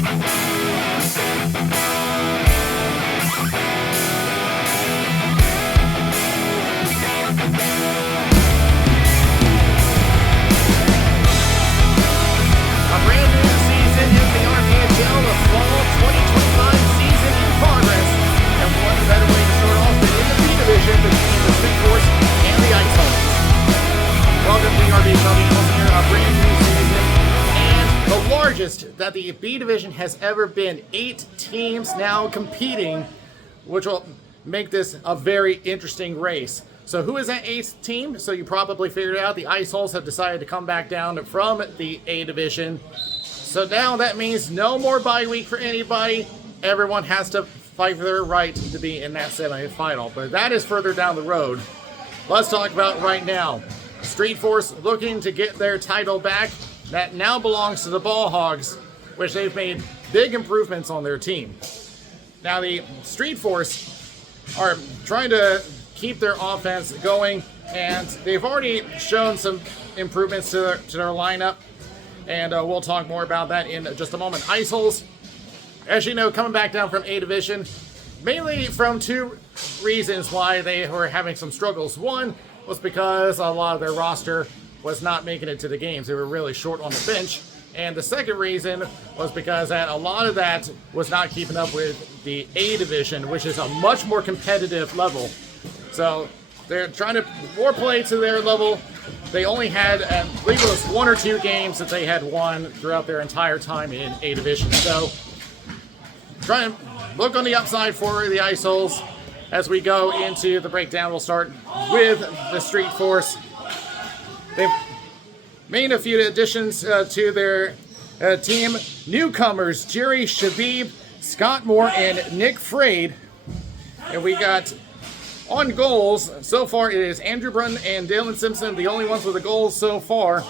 brand new season in the RBHL, the fall 2025 season in progress. And what better way to start off than in the B division between the Street Force and the Ice Holes. Welcome to the RBHL here, a brand new season and the largest that the B division has ever been. 8 teams now competing, which will make this a very interesting race. So who is that 8th team? So you probably figured out the Ice Holes have decided to come back down from the A division. So now that means no more bye week for anybody. Everyone has to fight for their right to be in that semifinal. But that is further down the road. Let's talk about right now. Street Force looking to get their title back. That now belongs to the Ball Hogs, which they've made big improvements on their team. Now the Street Force are trying to keep their offense going, and they've already shown some improvements to their lineup, and we'll talk more about that in just a moment. Ice Holes, as you know, coming back down from A division, mainly from 2 reasons why they were having some struggles. One was because a lot of their roster was not making it to the games. They were really short on the bench. And the second reason was because that a lot of that was not keeping up with the A division, which is a much more competitive level. So they're trying to more play to their level. They only had, I believe it was 1 or 2 games that they had won throughout their entire time in A division. So try and look on the upside for the Ice Holes. As we go into the breakdown, we'll start with the Street Force. They've made a few additions to their team. Newcomers, Jerry Shabib, Scott Moore, and Nick Frade. And we got on goals, so far it is Andrew Brunn and Dalen Simpson, the only ones with the goals so far.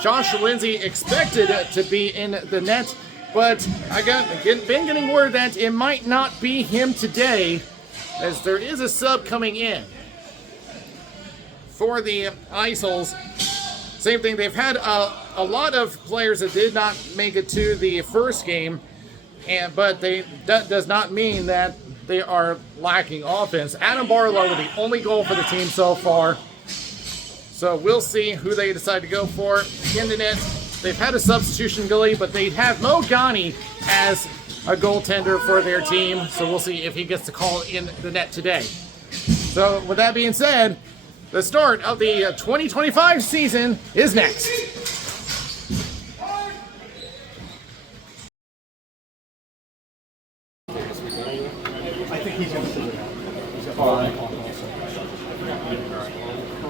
Josh Lindsay expected to be in the net, but I been getting word that it might not be him today, as there is a sub coming in. For the Ice Holes, same thing. They've had a lot of players that did not make it to the first game, but that does not mean that they are lacking offense. Adam Barlow with the only goal for the team so far. So we'll see who they decide to go for in the net. They've had a substitution goalie, but they have Mo Ghani as a goaltender for their team. So we'll see if he gets to call in the net today. So with that being said, the start of the 2025 season is next. I think he's going to figure it out. He's got 5 o'clock also.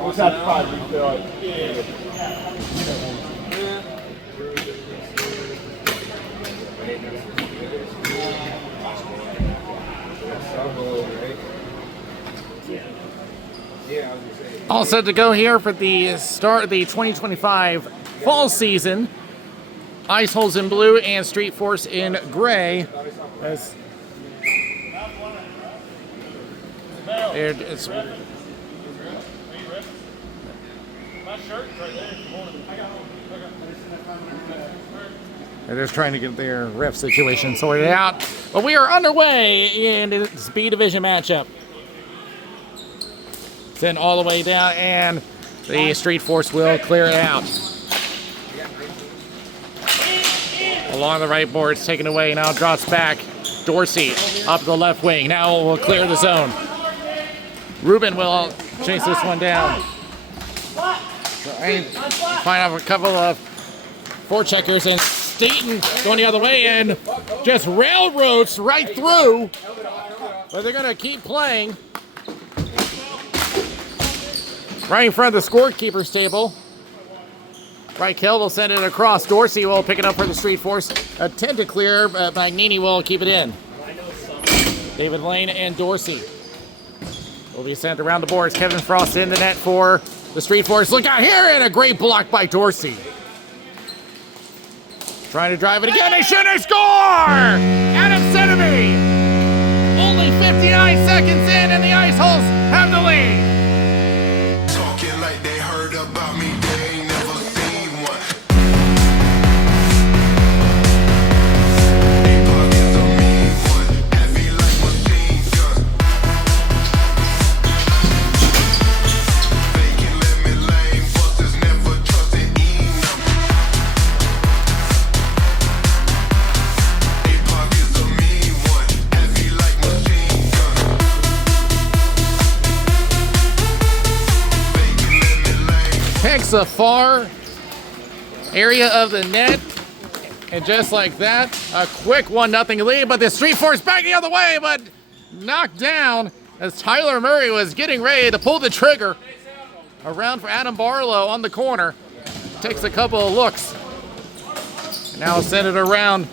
What's that 5? We feel like, All set to go here for the start of the 2025 fall season. Ice Holes in blue and Street Force in gray. It's they're just trying to get their ref situation sorted out. But we are underway in this B division matchup. Send all the way down, and the Street Force will clear it out. Along the right board, it's taken away, now drops back. Dorsey up the left wing, now will clear the zone. Ruben will chase this one down. Find out a couple of forecheckers, and Staten going the other way and just railroads right through. But they're going to keep playing. Right in front of the scorekeeper's table. Reichel will send it across. Dorsey will pick it up for the Street Force. Attempt to clear, but Magnini will keep it in. David Lane and Dorsey will be sent around the boards. Kevin Frost in the net for the Street Force. Look out here, and a great block by Dorsey. Trying to drive it again. They shoot, they score! Adam Senemy. Only 59 seconds in, and the Ice Holes have the lead. Talking like they heard about me, they ain't never seen one. the far area of the net. And just like that, a quick 1-0 lead, but the Street Force back the other way, but knocked down as Tyler Murray was getting ready to pull the trigger. Around for Adam Barlow on the corner. Takes a couple of looks. Now send it around.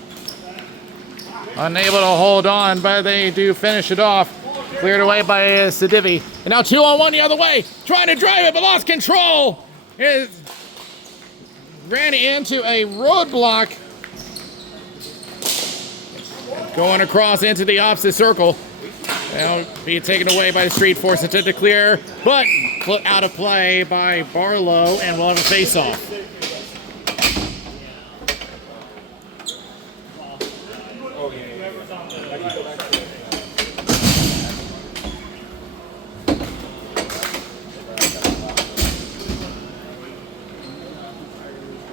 Unable to hold on, but they do finish it off. Cleared away by Sedivi. And now 2-on-1 the other way. Trying to drive it, but lost control. It ran into a roadblock. Going across into the opposite circle. Now be taken away by the Street Force. Attempt to clear, but put out of play by Barlow, and we'll have a face-off.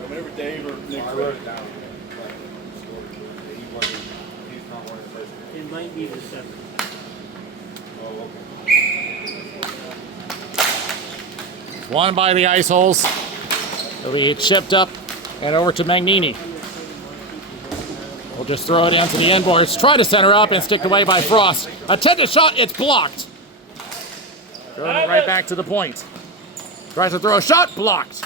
Whenever Dave or Nick wrote it down, It might be the 7th. Won by the Ice Holes. It'll be chipped up and over to Magnini. We'll just throw it into the inboards. Try to center up and stick away by Frost. Attempted shot, it's blocked. Going right back to the point. Tries to throw a shot, blocked.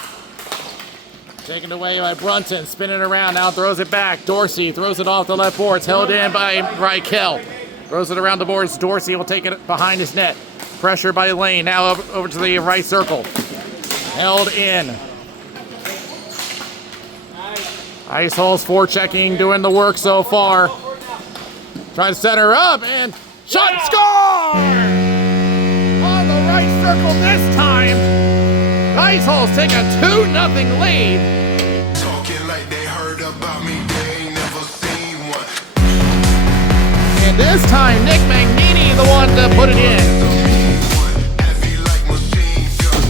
Taken away by Brunton, spinning around, now throws it back. Dorsey throws it off the left boards, held in by Reichel. Throws it around the boards, Dorsey will take it behind his net. Pressure by Lane, now over to the right circle. Held in. Ice Holes forechecking, doing the work so far. Trying to set her up, and shot, score! On the right circle this time. Ice Holes take a 2-0 lead. Talking like they heard about me, they ain't never seen one. And this time, Nick Magnini, the one to put it in. Heavy like machine gun.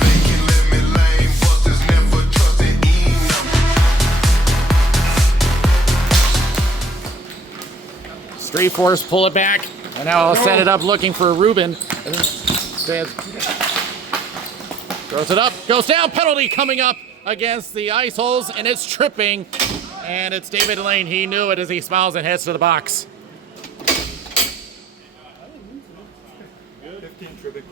They can let me lame, busters never trusted Enum. Street Force pull it back, and now I'll send it up looking for Ruben. Throws it up, goes down, penalty coming up against the Ice Holes, and it's tripping. And it's David Lane. He knew it as he smiles and heads to the box. 15 tripping.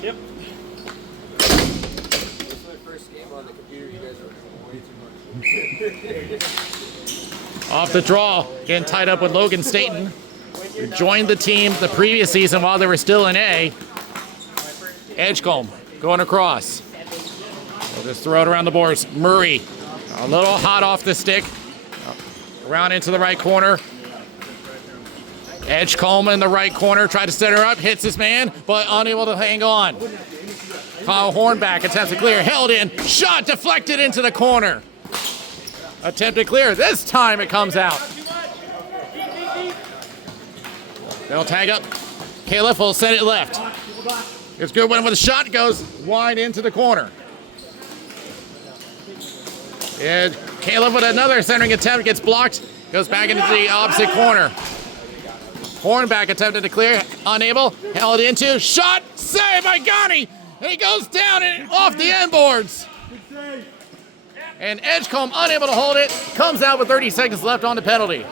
Yep. This is my first game on the computer. You guys are way too much. Off the draw, getting tied up with Logan Staten, who joined the team the previous season while they were still in A. Edgecombe going across. We'll just throw it around the boards. Murray, a little hot off the stick. Around into the right corner. Edgecombe in the right corner, tried to set her up, hits his man, but unable to hang on. Kyle Hornback attempts to clear, held in, shot deflected into the corner. Attempt to clear, this time it comes out. They'll tag up. Caleb will send it left. It's good one with a shot, goes wide into the corner. And Caleb with another centering attempt, gets blocked, goes back into the opposite corner. Hornback attempted to clear, unable, held into, shot, save by Ghani, and he goes down and off the end boards. And Edgecombe unable to hold it, comes out with 30 seconds left on the penalty.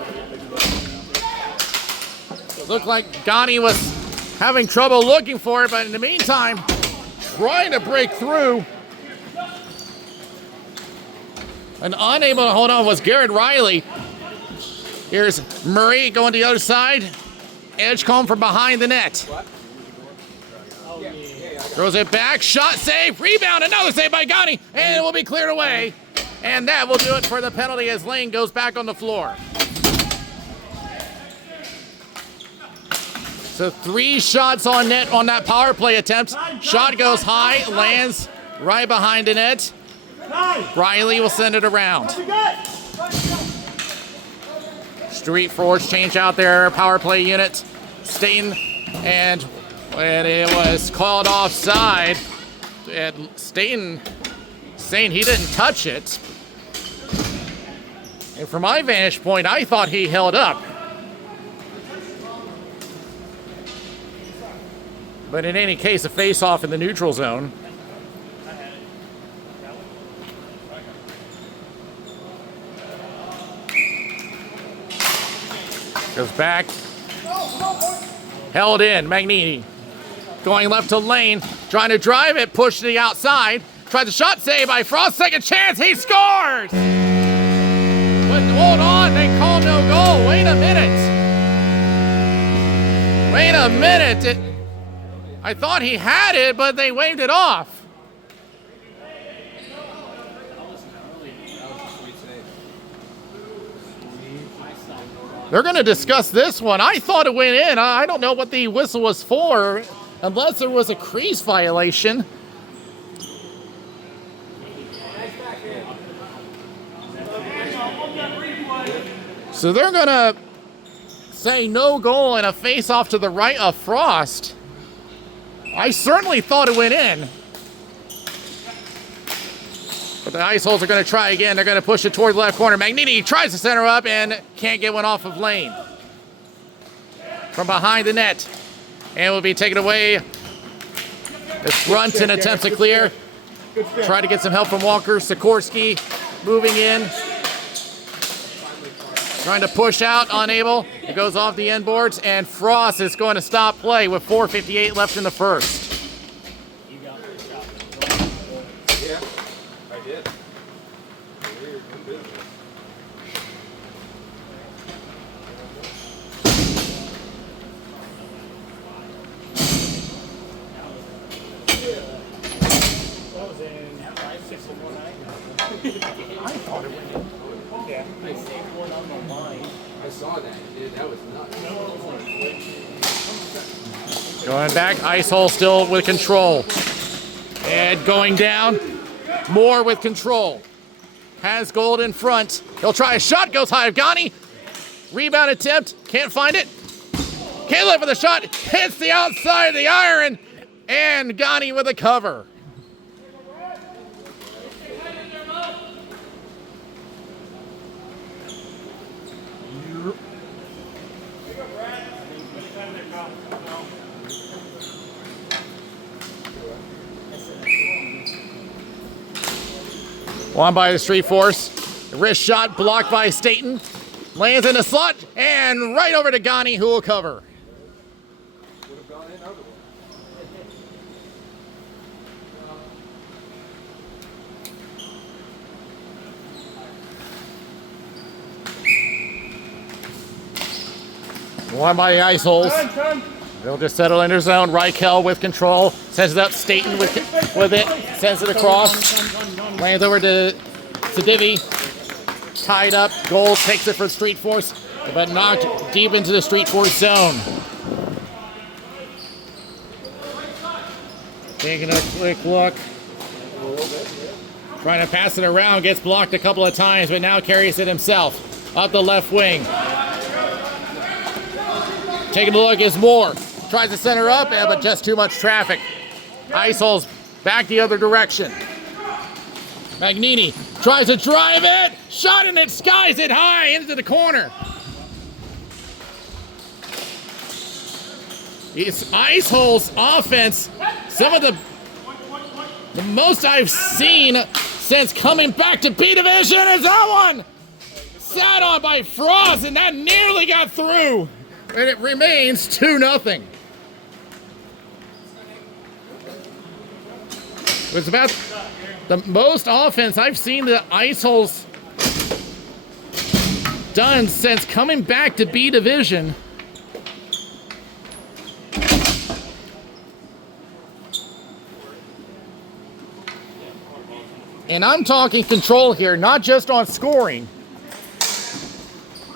Looked like Ghani was having trouble looking for it, but in the meantime, trying to break through. And unable to hold on was Garrett Riley. Here's Murray going to the other side. Edgecombe from behind the net. Throws it back, shot, save, rebound, another save by Ghani, and it will be cleared away. And that will do it for the penalty as Lane goes back on the floor. So 3 shots on net on that power play attempt. Shot goes high, lands right behind the net. Riley will send it around. Street Force change out their power play unit. Staten, and when it was called offside, And Staten saying he didn't touch it. And from my vantage point, I thought he held up. But in any case, a face-off in the neutral zone. Goes back. Held in. Magnini going left to Lane. Trying to drive it. Push to the outside. Tries the shot save by Frost. Second chance. He scores! But hold on. They call no goal. Wait a minute. Wait a minute. I thought he had it, but they waved it off. They're going to discuss this one. I thought it went in. I don't know what the whistle was for, unless there was a crease violation. So they're going to say no goal and a face-off to the right of Frost. I certainly thought it went in. But the Ice Holes are going to try again. They're going to push it toward the left corner. Magnini tries to center up and can't get one off of Lane. From behind the net. And will be taken away. As Brunton attempts to clear. Try to get some help from Walker. Sikorsky moving in. Trying to push out, unable. It goes off the end boards, and Frost is going to stop play with 4:58 left in the first. Yeah, I did. I thought it went in. Yeah. I saved one on the line. I saw that, dude. That was nuts. Going back, Ice Hole still with control. And going down, Moore with control. Has Gold in front. He'll try a shot, goes high. Afghani. Rebound attempt, can't find it. Caleb with a shot, hits the outside of the iron. And Ghani with a cover. Won by the Street Force. Wrist shot blocked by Staten. Lands in the slot and right over to Ghani, who will cover. Would have gone in otherwise. Won by the Ice Holes. They'll just settle in their zone. Reichel with control. Sends it up. Staten with it. Sends it across. Lands over to Divi. Tied up. Gold takes it for Street Force, but knocked deep into the Street Force zone. Taking a quick look. Trying to pass it around. Gets blocked a couple of times, but now carries it himself. Up the left wing. Taking a look is Moore. Tries to center up, but just too much traffic. Ice Holes back the other direction. Magnini tries to drive it. Shot and it skies it high into the corner. It's Ice Holes offense. Some of the most I've seen since coming back to B Division is that one. Sat on by Frost, and that nearly got through. And it remains 2-0. It's about the most offense I've seen the Ice Holes done since coming back to B Division. And I'm talking control here, not just on scoring.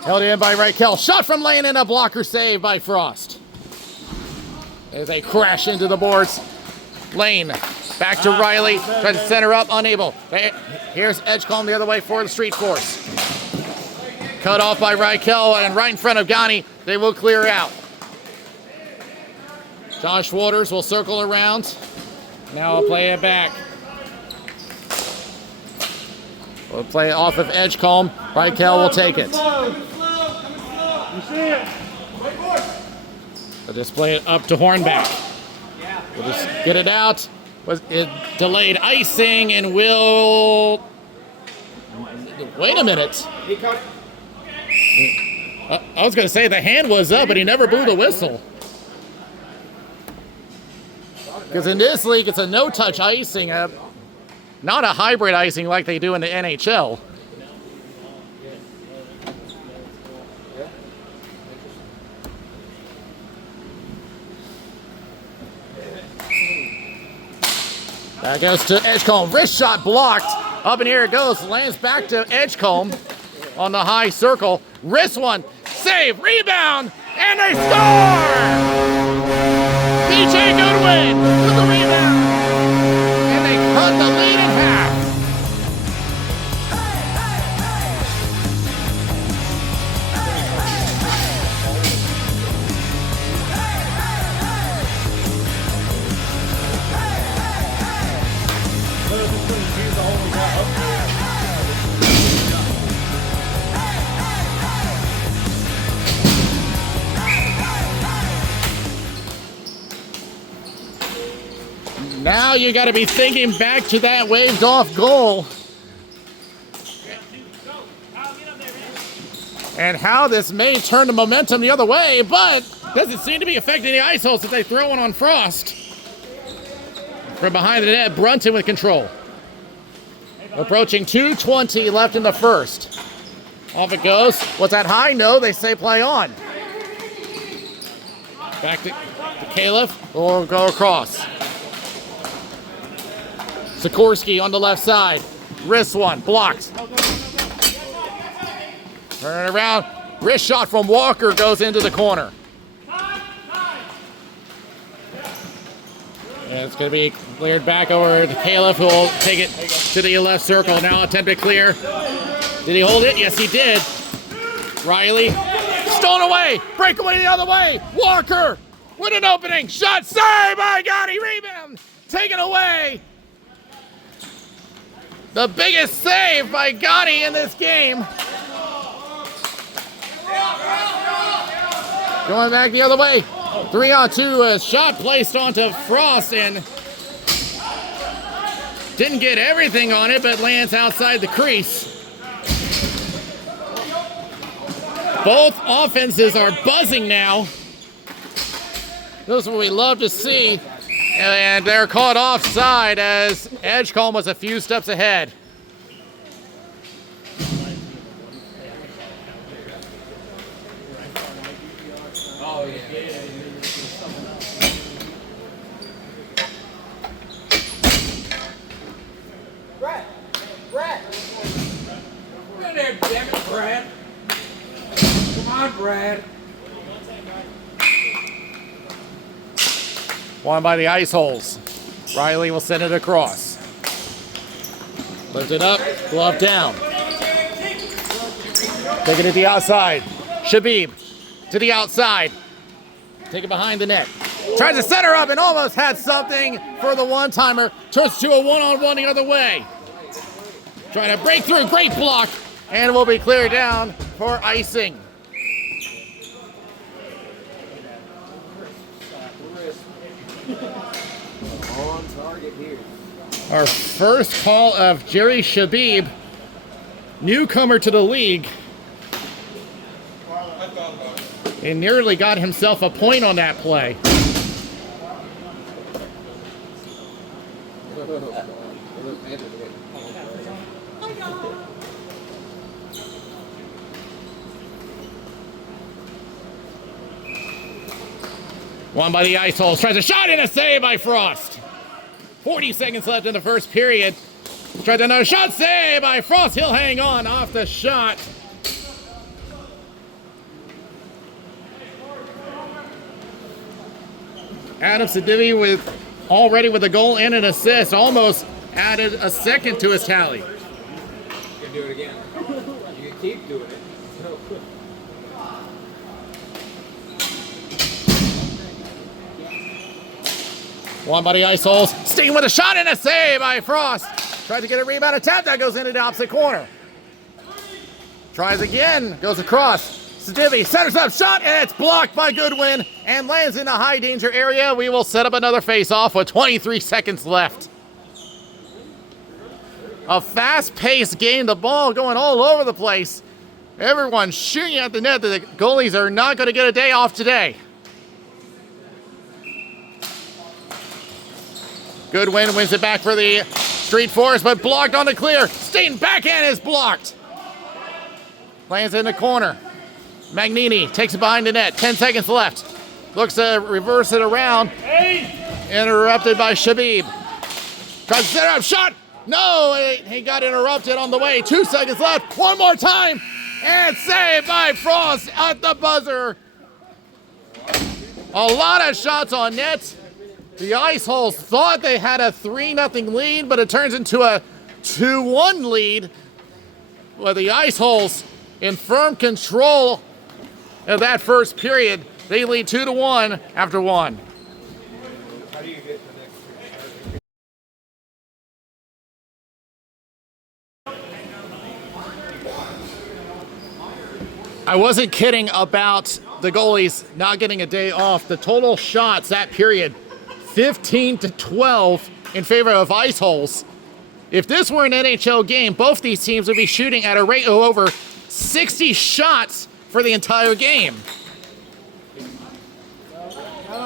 Held in by Reichel. Shot from Lane and a blocker save by Frost. As they crash into the boards. Lane back to Riley. Trying to center up, unable. Here's Edgecombe the other way for the Street Force. Cut off by Reichel and right in front of Ghani. They will clear out. Josh Waters will circle around. Now I'll play it back. We'll play it off of Edgecombe. RBHL will take it. You see it? We'll just play it up to Hornback. We'll just get it out. Was it delayed icing and will. Wait a minute. I was going to say the hand was up, but he never blew the whistle. Because in this league, it's a no-touch icing, not a hybrid icing like they do in the NHL. That goes to Edgecombe. Wrist shot blocked. Up in the air it goes. Lands back to Edgecombe on the high circle. Wrist one. Save. Rebound. And they score! BJ Goodwin with the rebound. And they cut the lead in half. Now you got to be thinking back to that waved off goal and how this may turn the momentum the other way, but doesn't seem to be affecting the ice holes as they throw one on Frost. From behind the net, Brunton with control. Approaching 2:20 left in the first. Off it goes. Was that high? No, they say play on. Back to Califf, or go across. Sikorsky on the left side. Wrist one, blocked. Turn it around. Wrist shot from Walker goes into the corner. And it's going to be cleared back over to Califf, who will take it to the left circle. Now attempt to clear. Did he hold it? Yes, he did. Riley. Stolen away. Breakaway the other way. Walker with an opening. Shot. Save by Gotti. Rebound. Taken away. The biggest save by Gotti in this game. Going back the other way. 3-on-2, a shot placed onto Frost and didn't get everything on it, but lands outside the crease. Both offenses are buzzing now. This is what we love to see. And they're caught offside as Edgecombe was a few steps ahead. Oh, yeah. Brad! Get in there, damn it, Brad! Come on, Brad! Won by the ice holes. Riley will send it across. Lift it up, glove down. Take it to the outside. Shabib to the outside. Take it behind the net. Tries to center up and almost had something for the one-timer. Turns to a one-on-one the other way. Trying to break through, great block, and will be cleared down for icing. On target here. Our first call of Jerry Shabib, newcomer to the league. And nearly got himself a point on that play. Won by the ice holes. Tries a shot and a save by Frost. 40 seconds left in the first period. Tries another shot, save by Frost. He'll hang on off the shot. Adam Sadivi already with a goal and an assist. Almost added a second to his tally. You can do it again. You can keep doing it. One by the Ice Holes. Steen with a shot and a save by Frost. Tries to get a rebound attempt. That goes into the opposite corner. Tries again. Goes across. Stivy centers up shot, and it's blocked by Goodwin and lands in a high danger area. We will set up another face-off with 23 seconds left. A fast-paced game. The ball going all over the place. Everyone's shooting at the net. The goalies are not going to get a day off today. Goodwin wins it back for the Street Force, but blocked on the clear. Steen backhand is blocked. Lands in the corner. Magnini takes it behind the net. 10 seconds left. Looks to reverse it around. Interrupted by Shabib. Tries to set up shot. No, he got interrupted on the way. 2 seconds left. One more time. And saved by Frost at the buzzer. A lot of shots on net. The Ice Holes thought they had a 3-0 lead, but it turns into a 2-1 lead. With the Ice Holes in firm control of that first period. They lead 2-1 after one. How do you get the next I wasn't kidding about the goalies not getting a day off. The total shots that period, 15-12 in favor of Ice Holes. If this were an NHL game, both these teams would be shooting at a rate of over 60 shots for the entire game.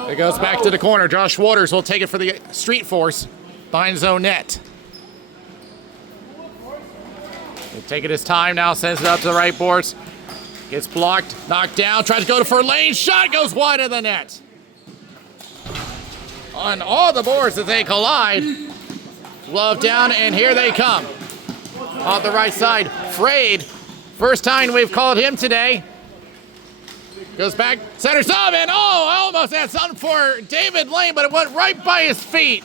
It goes back to the corner. Josh Waters will take it for the Street Force behind his own net. He'll take it his time now, sends it up to the right boards. Gets blocked, knocked down, tries to go for a lane shot, goes wide of the net. On all the boards as they collide. Glove down, and here they come. Off the right side, Frade. First time we've called him today. Goes back, centers up, and almost had something for David Lane, but it went right by his feet.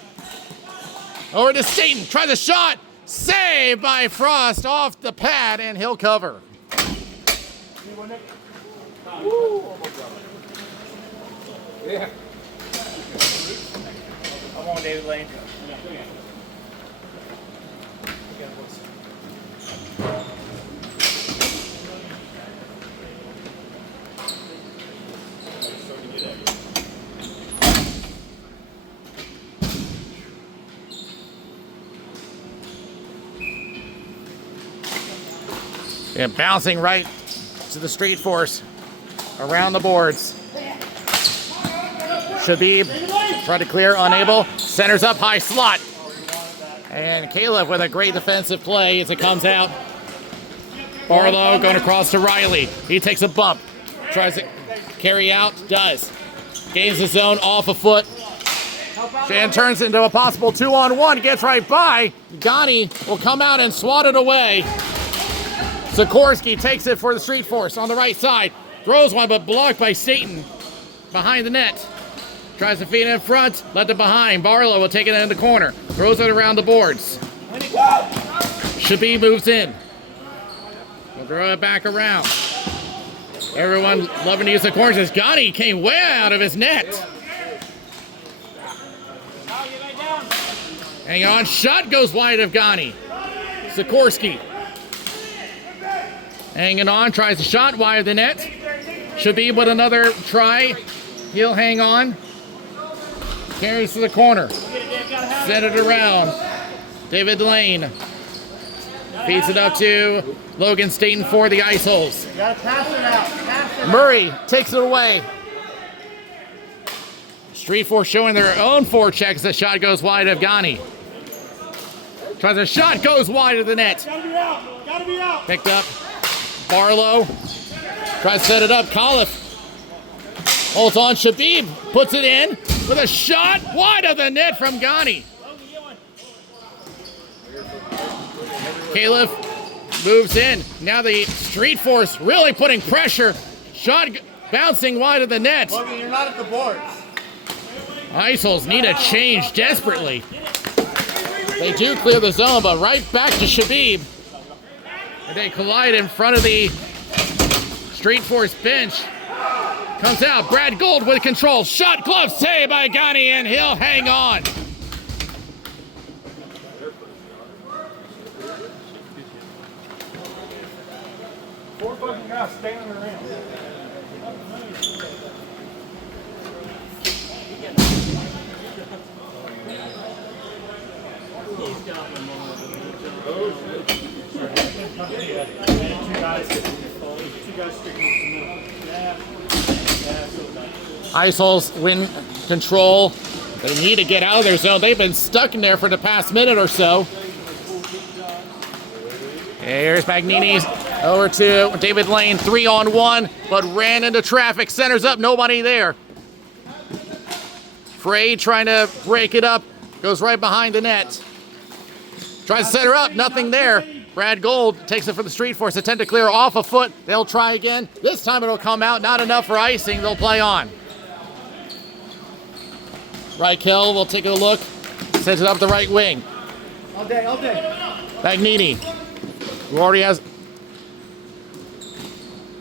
Over to Staten, tries a shot. Saved by Frost off the pad, and he'll cover. Yeah. I'm on David Lane. And bouncing right to the Street Force around the boards. Shabib try to clear, unable. Centers up high slot. And Caleb with a great defensive play as it comes out. Barlow going across to Riley. He takes a bump. Tries to carry out. Does. Gains the zone off a foot. And turns into a possible 2-on-1. Gets right by. Gani will come out and swat it away. Sikorsky takes it for the Street Force on the right side. Throws one, but blocked by Staten behind the net. Tries to feed it in front, left it behind. Barlow will take it in the corner. Throws it around the boards. Shabib moves in. We'll throw it back around. Everyone loving to use the corners as Gani came way out of his net. Hang on, shot goes wide of Gani. Sikorsky. Hanging on, tries a shot wide of the net. Shabib with another try. He'll hang on. Carries to the corner. Send it around. David Lane. Feeds it up to Logan Staten for the Ice Holes. Murray takes it away. Street Force showing their own forecheck as the shot goes wide of Gani. Tries a shot, goes wide of the net. Picked up. Barlow tries to set it up. Coliff holds on. Shabib puts it in with a shot wide of the net from Gani. Caleb moves in. Now the Street Force really putting pressure. Shot bouncing wide of the net. Logan, you're not at the boards. Ice Holes need a change desperately. They do clear the zone, but right back to Shabib. They collide in front of the Street Force bench. Comes out, Brad Gold with control. Shot, glove, save by Gani, and he'll hang on. Four fucking guys standing around. Ice Holes win control. They need to get out of their zone. They've been stuck in there for the past minute or so. Here's Magnini's over to David Lane, 3-on-1, but ran into traffic. Centers up, nobody there. Frey trying to break it up, goes right behind the net. Tries to center up, nothing there. Brad Gold takes it for the Street Force, attempt to clear off a foot. They'll try again. This time it'll come out, not enough for icing. They'll play on. Reichel will take a look, sends it up the right wing. All day, all day. Magnini, who already has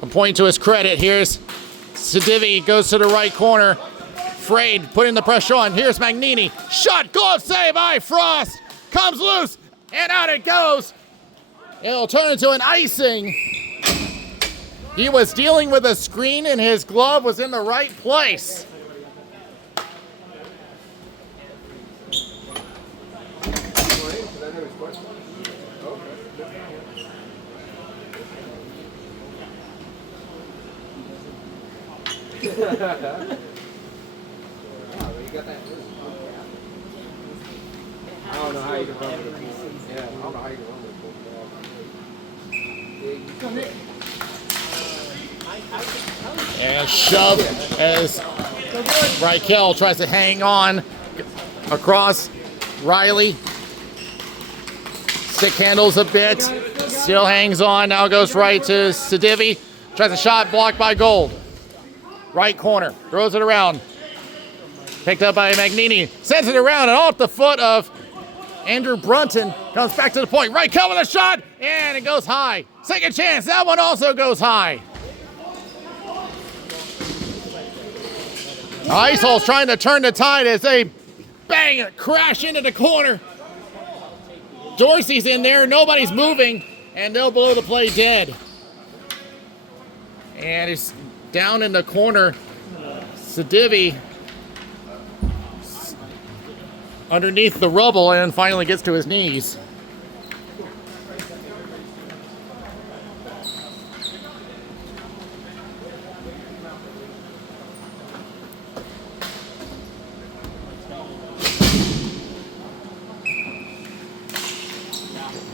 a point to his credit. Here's Sedivi, goes to the right corner. Frayed, putting the pressure on. Here's Magnini. Shot, glove save by Frost. Comes loose, and out it goes. It'll turn into an icing. He was dealing with a screen, and his glove was in the right place. I don't know how you can run with it. Yeah, I don't know how you can run with it. And shove as Reichel tries to hang on across Riley. Stick handles a bit, still hangs on, now goes right to Sedivi. Tries a shot, blocked by Gold. Right corner, throws it around. Picked up by Magnini, sends it around and off the foot of Andrew Brunton. Comes back to the point, Reichel with a shot, and it goes high. Second chance, that one also goes high. Ice Holes trying to turn the tide as they bang, crash into the corner. Dorsey's in there, nobody's moving, and they'll blow the play dead. And it's down in the corner. Sedivi underneath the rubble and finally gets to his knees.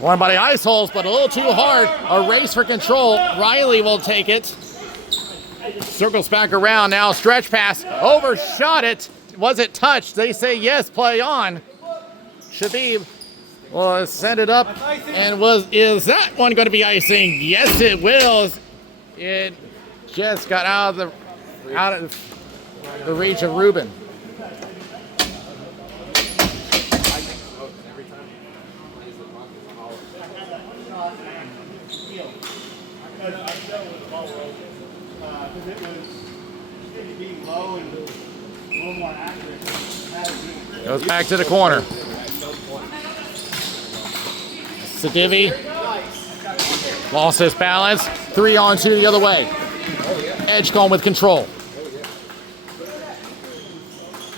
Won by the Ice Holes, but a little too hard. A race for control. Riley will take it. Circles back around now. Stretch pass. Overshot it. Was it touched? They say yes. Play on. Shabib will send it up. And is that one going to be icing? Yes, it will. It just got out of the reach of Ruben. Because it was being low and a little more accurate. Goes back to the corner. Sedivi lost his balance. 3-on-2 the other way. Edgecombe with control.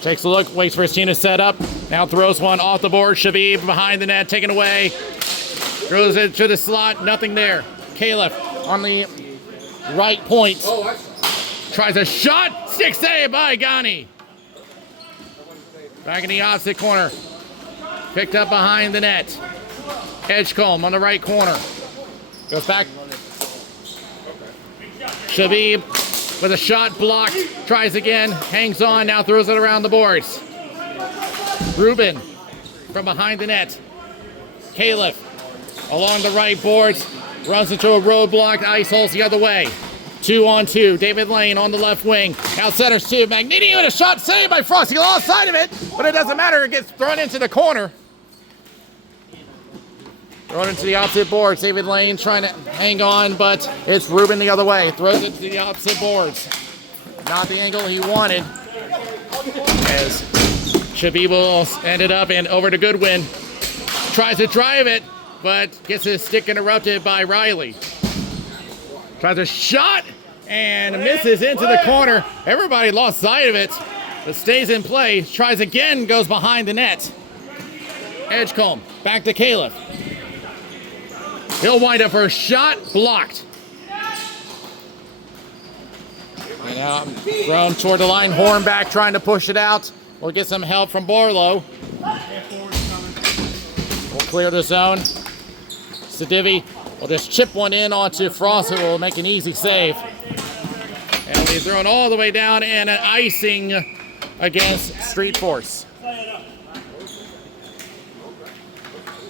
Takes a look, waits for his team to set up. Now throws one off the board. Shabib behind the net, taken away. Throws it to the slot, nothing there. Caleb on the right point. Tries a shot, stick save by Gani. Back in the opposite corner. Picked up behind the net. Edgecombe on the right corner. Goes back. Shabib with a shot blocked. Tries again, hangs on, now throws it around the boards. Ruben from behind the net. Caleb along the right boards. Runs into a roadblock. Ice Holes the other way. 2-on-2. David Lane on the left wing. Out centers two. Magnini with a shot saved by Frosty. He lost sight of it, but it doesn't matter. It gets thrown into the corner. Thrown into the opposite boards. David Lane trying to hang on, but it's Ruben the other way. Throws it to the opposite boards. Not the angle he wanted. As Chabibel ended up and over to Goodwin. Tries to drive it, but gets his stick interrupted by Riley. Tries a shot and misses into the corner. Everybody lost sight of it, but stays in play. Tries again, goes behind the net. Edgecombe, back to Caleb. He'll wind up for a shot, blocked. And now thrown toward the line. Hornback trying to push it out. We'll get some help from Barlow. We'll clear the zone. Sedivi will just chip one in onto Frost, who will make an easy save. And he's thrown all the way down and an icing against Street Force.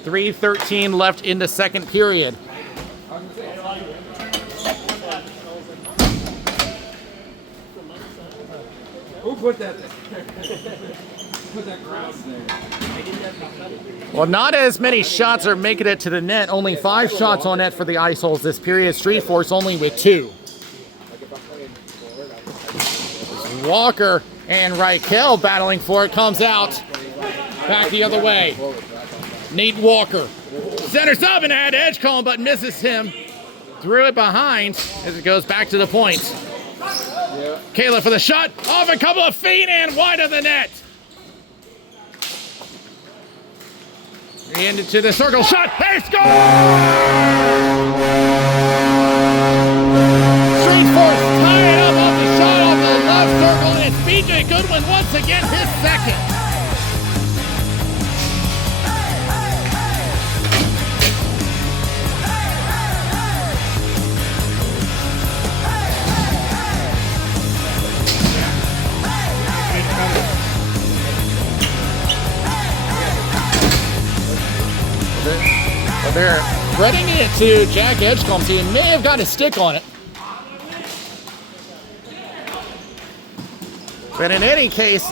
3:13 left in the second period. Who put that there? Put that grass there. Well, not as many shots are making it to the net. Only 5 shots on net for the Ice Holes this period. Street Force only with 2. Walker and Reichel battling for it. Comes out. Back the other way. Nate Walker centers up and had Edgecombe, but misses him. Threw it behind as it goes back to the point. Kayla for the shot. Off a couple of feet and wide of the net. Into the circle shot. They score! Street Force tie it up off the shot off the left circle, and it's BJ Goodwin once again, his second. But they're threading it to Jack Edgecombe. He may have got a stick on it. But in any case,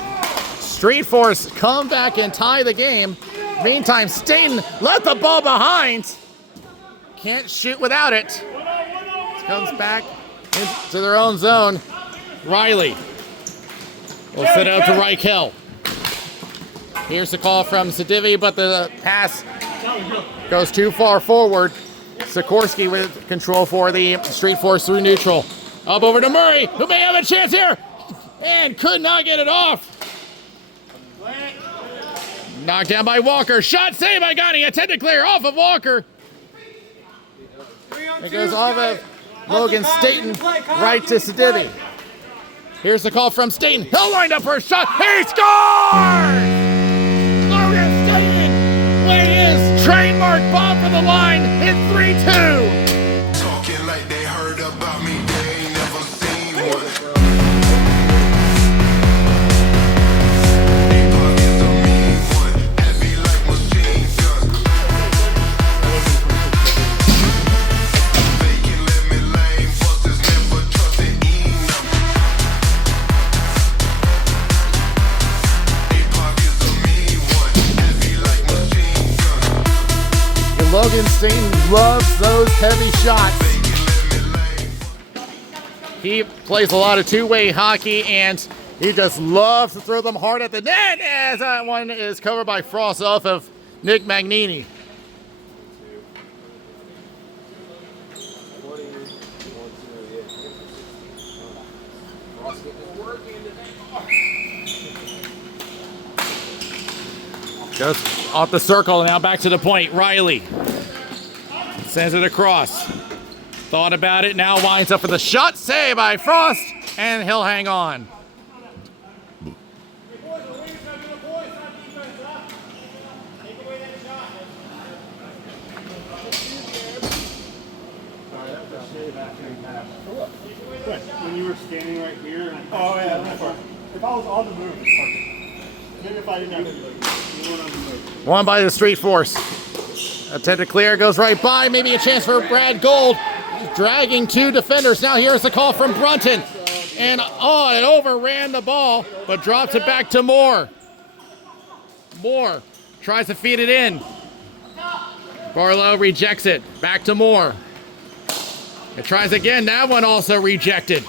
Street Force come back and tie the game. Meantime, Staten let the ball behind. Can't shoot without it. Comes back into their own zone. Riley will set up to Reichel. Here's the call from Sedivi, but the pass goes too far forward. Sikorsky with control for the Street Force through neutral. Up over to Murray, who may have a chance here, and could not get it off. Knocked down by Walker. Shot saved by Gunny. Attempted clear off of Walker. It goes off of Logan Staten right to Sedivi. Here's the call from Staten. He'll wind up for a shot. He scores! Logan Staten with his trademark bomb for the line. It's 3-2. Talking like they heard about me, they ain't never seen one. They pockets a mean one, heavy like machine gun. They can let me lame, busters never trusted Enoch. They pockets a mean one, heavy like machine gun. And Logan Staten loves those heavy shots. He plays a lot of two-way hockey, and he just loves to throw them hard at the net, as that one is covered by Frost off of Nick Magnini. Goes off the circle, and now back to the point. Riley sends it across. Thought about it, now winds up for the shot. Save by Frost, and he'll hang on. When you were standing right here. Oh, yeah, that's fine. If I was on the move, it's perfect. Maybe if I didn't have to, you weren't on the move. One by the Street Force. Attempt to clear, goes right by. Maybe a chance for Brad Gold. Dragging two defenders. Now here's the call from Brunton. And it overran the ball, but drops it back to Moore. Moore tries to feed it in. Barlow rejects it. Back to Moore. It tries again. That one also rejected.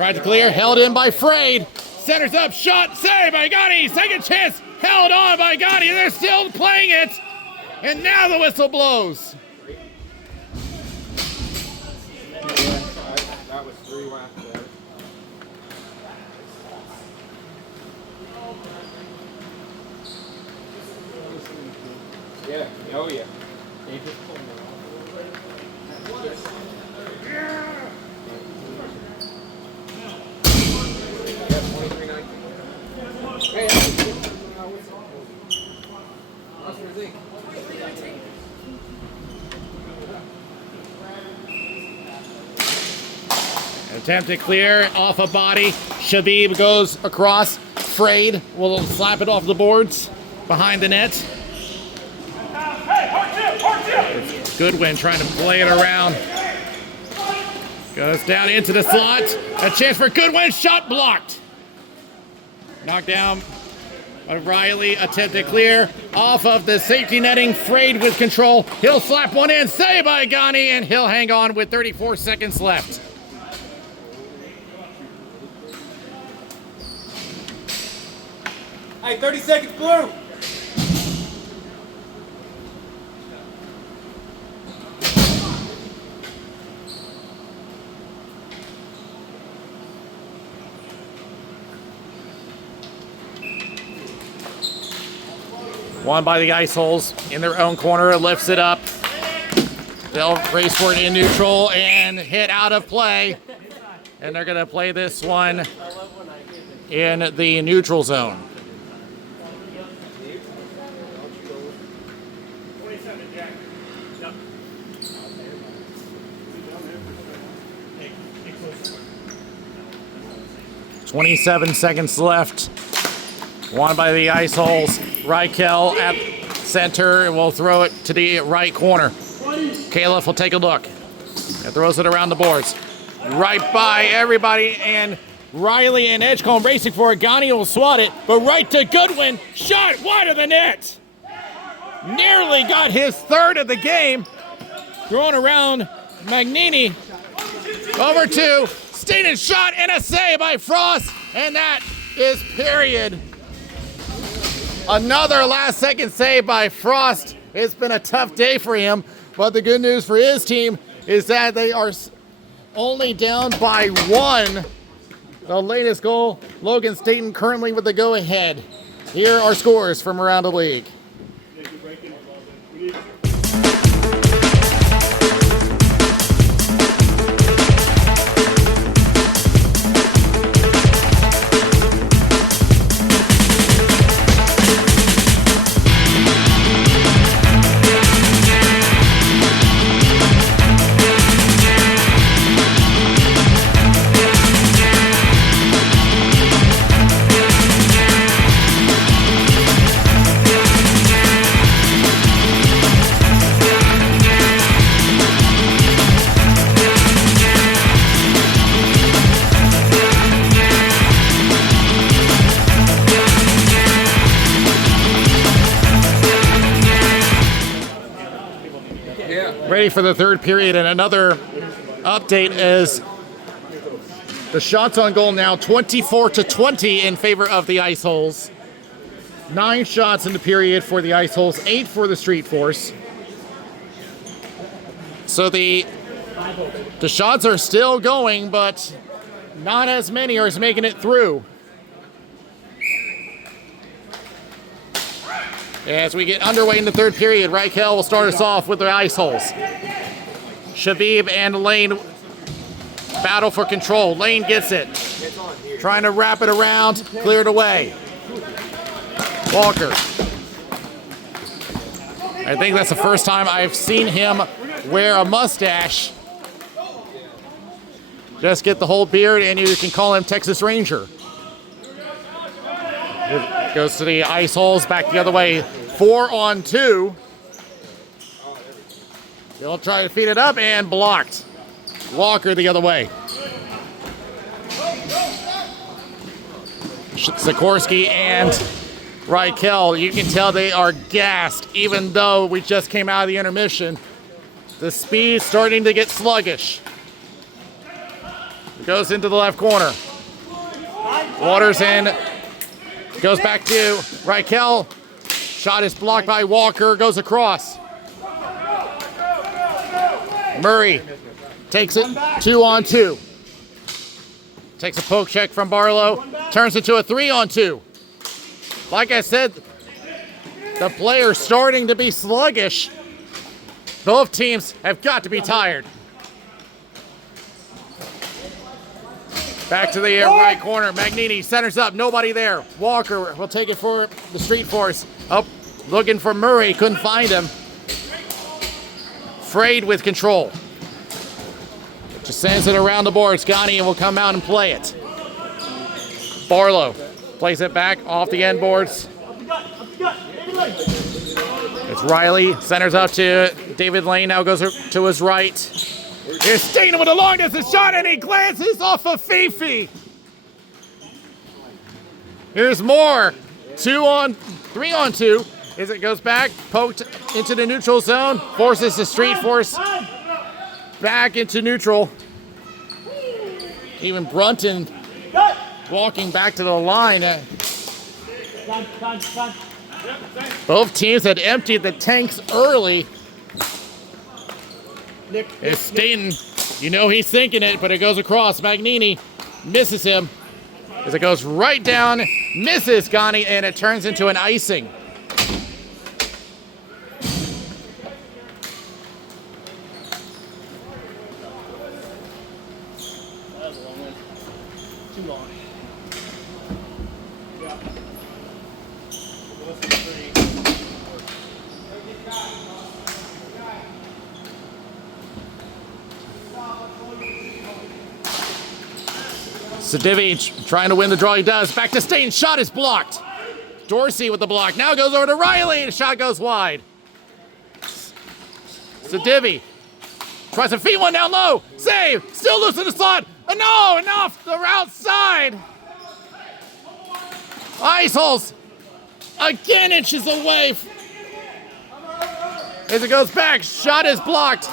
Tried to clear, held in by Frade. Centers up, shot, save by Gotti. Second chance, held on by Gotti. They're still playing it. And now the whistle blows. That was 3 laps there. Yeah, oh yeah. Yeah, 23-19. Hey, that's what I think. Attempt to clear off a body. Shabib goes across. Frade will slap it off the boards behind the net. Goodwin trying to play it around. Goes down into the slot. A chance for Goodwin. Shot blocked. Knocked down by Riley. Attempt to clear off of the safety netting. Frade with control. He'll slap one in. Saved by Ghani, and he'll hang on with 34 seconds left. Hey, 30 seconds, blue. Won by the Ice Holes in their own corner, lifts it up. They'll race for it in neutral and hit out of play. And they're gonna play this one in the neutral zone. 27 seconds left. Won by the Ice Holes. Reichel at center will throw it to the right corner. Caleb will take a look. And throws it around the boards. Right by everybody, and Riley and Edgecombe racing for it. Ghani will swat it, but right to Goodwin. Shot wide of the net. Nearly got his third of the game. Throwing around Magnini. Over to Steenan, shot and a save by Frost, and that is period. Another last second save by Frost. It's been a tough day for him, but the good news for his team is that they are only down by 1. The latest goal, Logan Staten currently with the go-ahead. Here are scores from around the league. Ready for the third period, and another update is the shots on goal now 24-20 in favor of the Ice Holes. 9 shots in the period for the Ice Holes, 8 for the Street Force. So the shots are still going, but not as many are making it through. As we get underway in the third period, Reichel will start us off with the Ice Holes. Shabib and Lane battle for control. Lane gets it. Trying to wrap it around, cleared away. Walker. I think that's the first time I've seen him wear a mustache. Just get the whole beard and you can call him Texas Ranger. It goes to the Ice Holes, back the other way. 4-on-2. They'll try to feed it up and blocked. Walker the other way. Sikorsky and Reichel, you can tell they are gassed, even though we just came out of the intermission. The speed's starting to get sluggish. Goes into the left corner. Waters in. Goes back to Reichel. Shot is blocked by Walker. Goes across. Murray takes it 2-on-2. Takes a poke check from Barlow. Turns it to a 3-on-2. Like I said, the player's starting to be sluggish. Both teams have got to be tired. Back to the right corner. Magnini centers up. Nobody there. Walker will take it for the Street Force. Up, looking for Murray. Couldn't find him. Frayed with control. Just sends it around the board. Scotty will come out and play it. Barlow plays it back off the end boards. It's Riley. Centers out to David Lane. Now goes to his right. Here's Steen with a long distance shot, and he glances off of Fifi. Here's Moore. 3-on-2. As it goes back, poked into the neutral zone, forces the Street Force back into neutral. Even Brunton walking back to the line. Both teams had emptied the tanks early. It's Staten. You know he's thinking it, but it goes across. Magnini misses him as it goes right down, misses Gani, and it turns into an icing. Too long. Yeah. 3. Sadivich trying to win the draw. He does. Back to Stain. Shot is blocked. Dorsey with the block. Now goes over to Riley. The shot goes wide. Sadivi tries to feed one down low. Save. Still loose in the slot. No, enough. The outside. Ice holes. Again inches away. As it goes back, shot is blocked.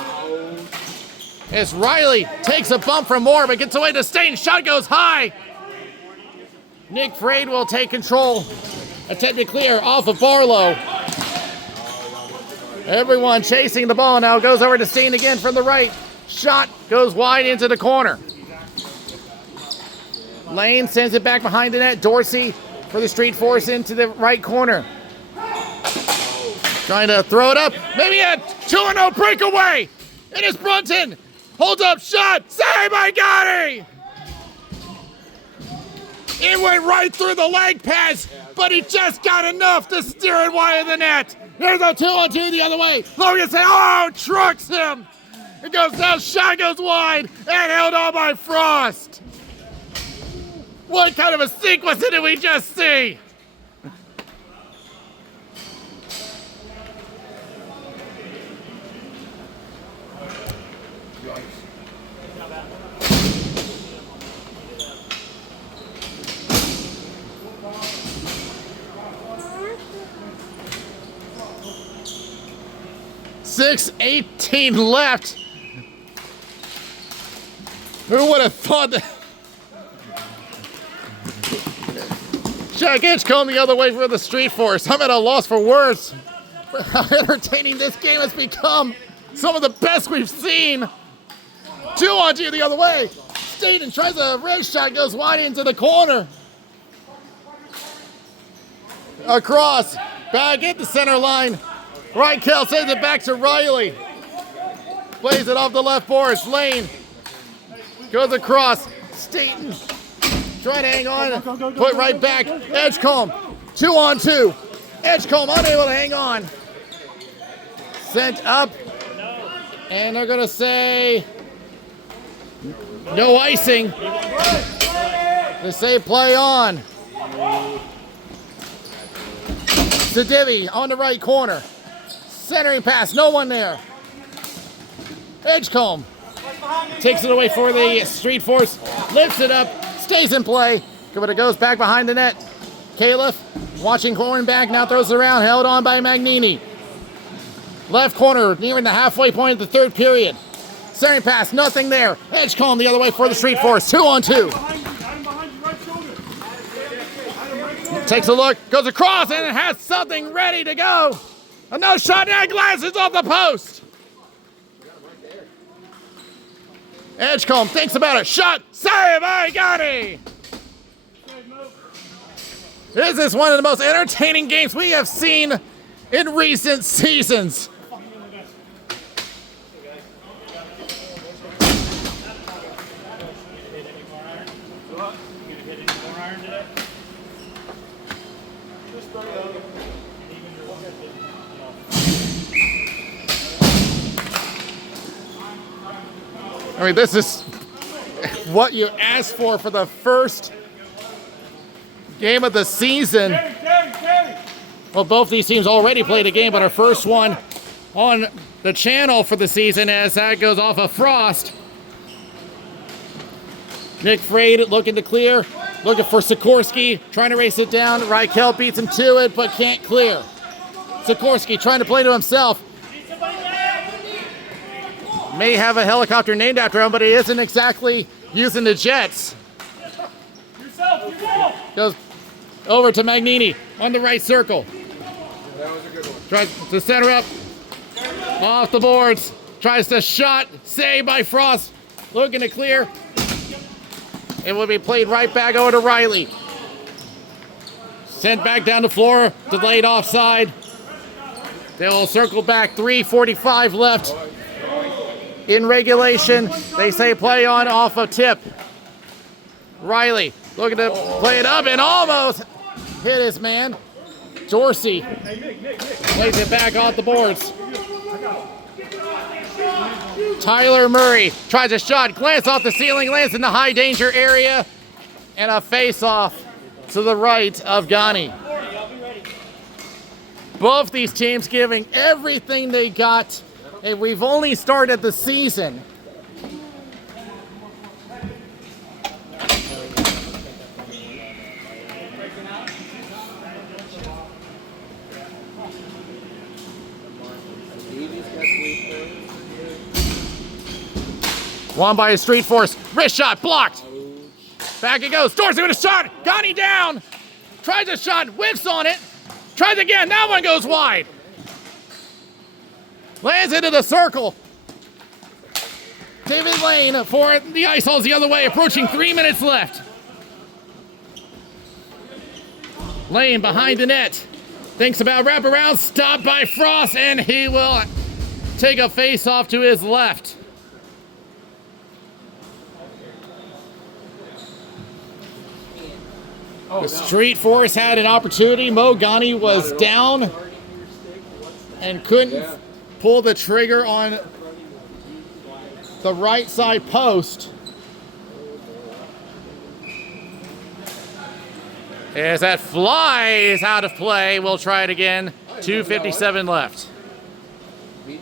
As Riley takes a bump from Moore, but gets away to Stain. Shot goes high. Nick Frade will take control. Attempt to clear off of Barlow. Everyone chasing the ball now. Goes over to Stain again from the right. Shot goes wide into the corner. Lane sends it back behind the net. Dorsey for the Street Force into the right corner. Trying to throw it up. Maybe a 2-0 breakaway. It is Brunton. Hold up shot. Save by Gotti. It went right through the leg pads, but he just got enough to steer it wide of the net. Here's a 2-on-2 the other way. Logan say, oh, trucks him. It goes down, shot goes wide, and held on by Frost. What kind of a sequence did we just see? .6:18 left. Who would have thought that? Jack Edgecombe the other way for the Street Force. I'm at a loss for words for how entertaining this game has become. Some of the best we've seen. 2-on-2 the other way. Staten tries a wrist shot, goes wide into the corner. Across, back at the center line. Reichel sends it back to Riley. Plays it off the left boards. Lane goes across. Staten trying to hang on. Put right back. Edgecombe. 2-on-2. Edgecombe unable to hang on. Sent up. And they're going to say no icing. They say play on. Sadivi on the right corner. Centering pass, no one there. Edgecombe takes it away for the Street Force. Lifts it up, stays in play. But it goes back behind the net. Califf watching going back, now throws it around, held on by Magnini. Left corner, nearing the halfway point of the third period. Centering pass, nothing there. Edgecombe the other way for the Street Force. 2-on-2. Behind you, right shoulder. Takes a look, goes across, and it has something ready to go. A no shot, and glasses off the post. Edgecombe thinks about it. Shot, save, I got it. This is one of the most entertaining games we have seen in recent seasons. I mean, this is what you asked for the first game of the season. Well, both these teams already played a game, but our first one on the channel for the season as that goes off of Frost. Nick Frade looking to clear, looking for Sikorsky, trying to race it down. Reichel beats him to it, but can't clear. Sikorsky trying to play to himself. May have a helicopter named after him, but he isn't exactly using the jets. Goes over to Magnini on the right circle. That was a good one. Tries to center up. Off the boards. Tries to shot. Saved by Frost. Looking to clear. It will be played right back over to Riley. Sent back down the floor. Delayed offside. They'll circle back. 3:45 left. In regulation, they say play on off a tip. Riley looking to play it up and almost hit his man. Dorsey plays it back off the boards. Tyler Murray tries a shot, glance off the ceiling, lands in the high danger area, and a face-off to the right of Ghani. Both these teams giving everything they got. And we've only started the season. Won by a Street Force. Wrist shot blocked. Back it goes. Dorsey with a shot. Ghani down. Tries a shot. Whiffs on it. Tries again. That one goes wide. Lands into the circle. David Lane for the Ice Holes the other way, approaching 3 minutes left. Lane behind the net. Thinks about wraparound, stopped by Frost, and he will take a face off to his left. The Street Force had an opportunity. Mo Ghani was down and couldn't pull the trigger on the right side post. As that flies out of play, we'll try it again. 2:57 left. BJ?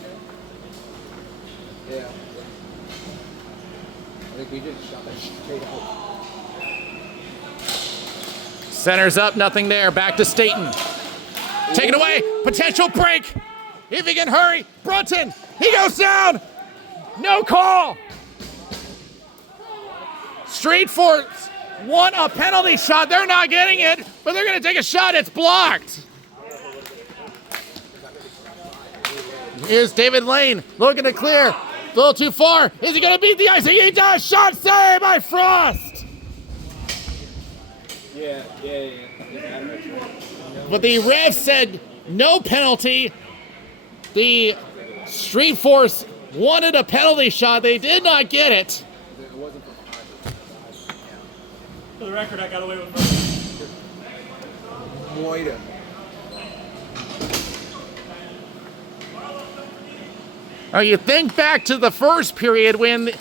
Yeah. I think BJ shot that straight out. Centers up, nothing there. Back to Staten. Taken away. Potential break. If he can hurry. Brunton. He goes down. No call. Street Force won a penalty shot. They're not getting it, but they're going to take a shot. It's blocked. Here's David Lane looking to clear. A little too far. Is he going to beat the icing? He does. Shot saved by Frost. Yeah. But the ref said no penalty. The Street Force wanted a penalty shot. They did not get it. For the record, I got away with murder. Moida. Now you think back to the first period when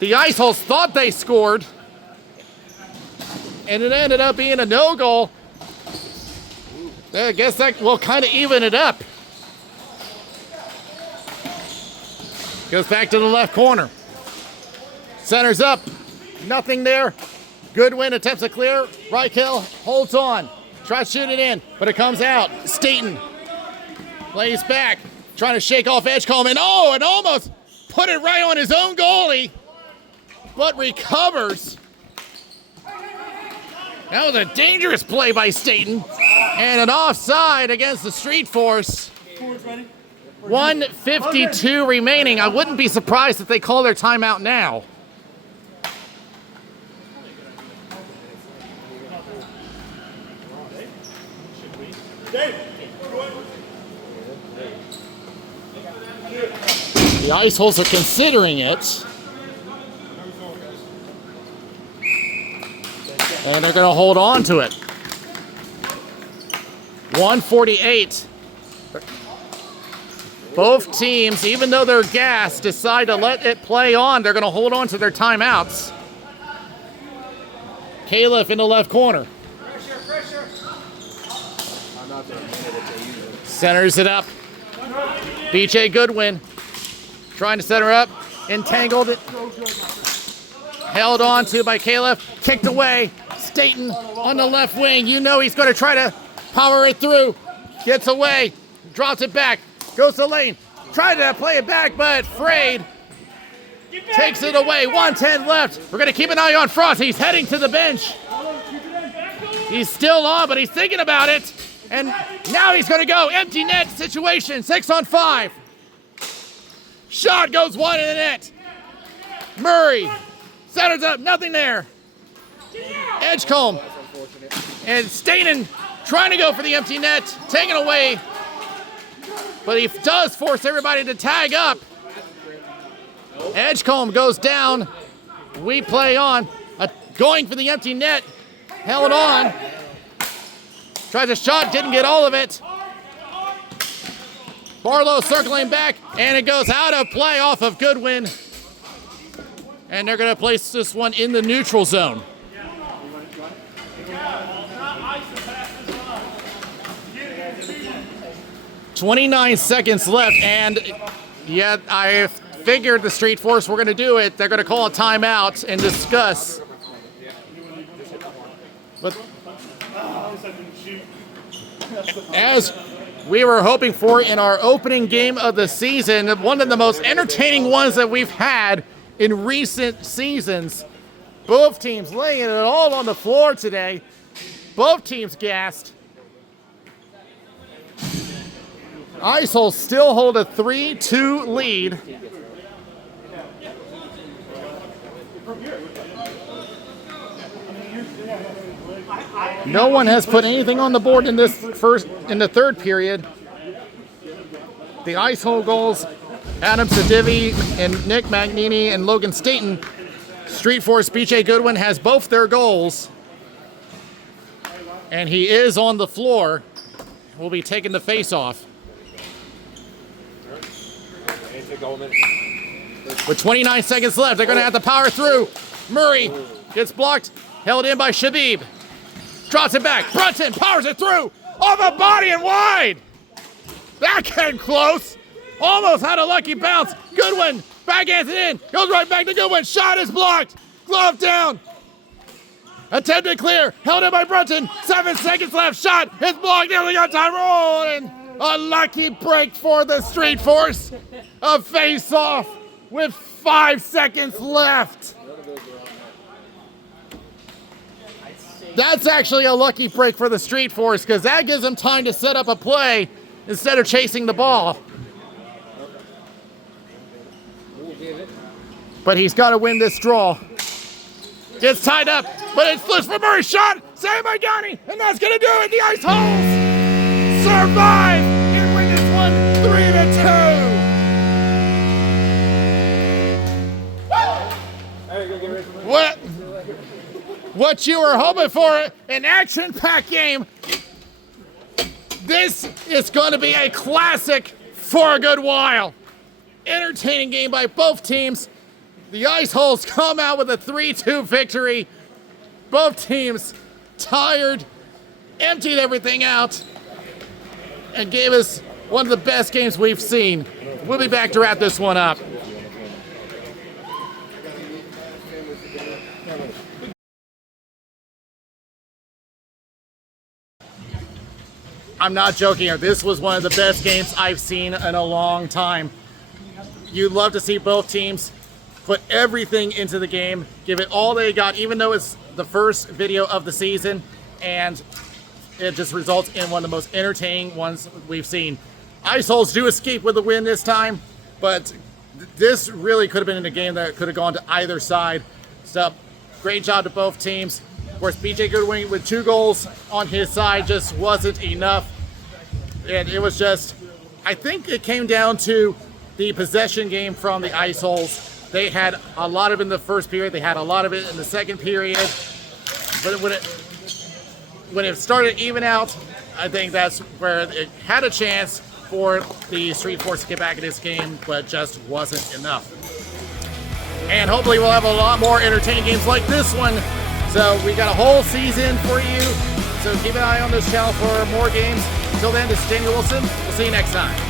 the Ice Holes thought they scored, and it ended up being a no goal. I guess that will kind of even it up. Goes back to the left corner. Centers up. Nothing there. Goodwin attempts a clear. Reichel holds on. Tries to shoot it in, but it comes out. Staten plays back. Trying to shake off Edgecombe. And it almost put it right on his own goalie, but recovers. That was a dangerous play by Staten, and an offside against the Street Force. 1:52 remaining. I wouldn't be surprised if they call their timeout now. The Ice Holes are considering it. And they're going to hold on to it. 1:48. Both teams, even though they're gassed, decide to let it play on. They're going to hold on to their timeouts. Caliph in the left corner. Centers it up. BJ Goodwin trying to set her up. Entangled it. Held on to by Caliph. Kicked away. Staten on the left wing. You know he's going to try to power it through. Gets away. Drops it back. Goes to the lane. Tried to play it back, but Frade takes it away. 1:10 left. We're going to keep an eye on Frost. He's heading to the bench. He's still on, but he's thinking about it. And now he's going to go. Empty net situation. 6-on-5. Shot goes wide in the net. Murray centers up. Nothing there. Edgecombe. And Staten trying to go for the empty net. Taken away. But he does force everybody to tag up. Edgecombe goes down. We play on. Going for the empty net. Held on. Tries a shot, didn't get all of it. Barlow circling back, and it goes out of play off of Goodwin. And they're going to place this one in the neutral zone. .29 seconds left, and yet I figured the Street Force were going to do it. They're going to call a timeout and discuss. But as we were hoping for in our opening game of the season, one of the most entertaining ones that we've had in recent seasons, both teams laying it all on the floor today. Both teams gassed. Ice Holes still hold a 3-2 lead. No one has put anything on the board in the third period. The Ice Hole goals, Adam Sadivi and Nick Magnini and Logan Staten. Street Force BJ Goodwin has both their goals. And he is on the floor. Will be taking the face off. With 29 seconds left, they're going to have to power through. Murray gets blocked, held in by Shabib. Drops it back. Brunson powers it through. Off a body and wide. That came close. Almost had a lucky bounce. Goodwin backhands it in. Goes right back to Goodwin. Shot is blocked. Glove down. Attempted clear. Held in by Brunson. 7 seconds left. Shot is blocked. Nearly got time roll. And a lucky break for the Street Force. A face-off with 5 seconds left. That's actually a lucky break for the Street Force because that gives them time to set up a play instead of chasing the ball. But he's got to win this draw. Gets tied up, but it's loose for Murray. Shot, saved by Gunny, and that's going to do it. The Ice Holes survive and win this one 3-2. What you were hoping for, an action-packed game. This is going to be a classic for a good while. Entertaining game by both teams. The Ice Holes come out with a 3-2 victory. Both teams tired, emptied everything out, and gave us one of the best games we've seen. We'll be back to wrap this one up. I'm not joking here. This was one of the best games I've seen in a long time. you love to see both teams put everything into the game, give it all they got, even though it's the first video of the season, and it just results in one of the most entertaining ones we've seen. Ice Holes do escape with the win this time, but this really could have been in a game that could have gone to either side. So, great job to both teams. Of course, BJ Goodwin with 2 goals on his side just wasn't enough. And it was just, I think it came down to the possession game from the Ice Holes. They had a lot of it in the first period. They had a lot of it in the second period. But when it started to even out, I think that's where it had a chance for the Street Force to get back in this game, but just wasn't enough. And hopefully we'll have a lot more entertaining games like this one. So we got a whole season for you. So keep an eye on this channel for more games. Until then, this is Daniel Wilson. We'll see you next time.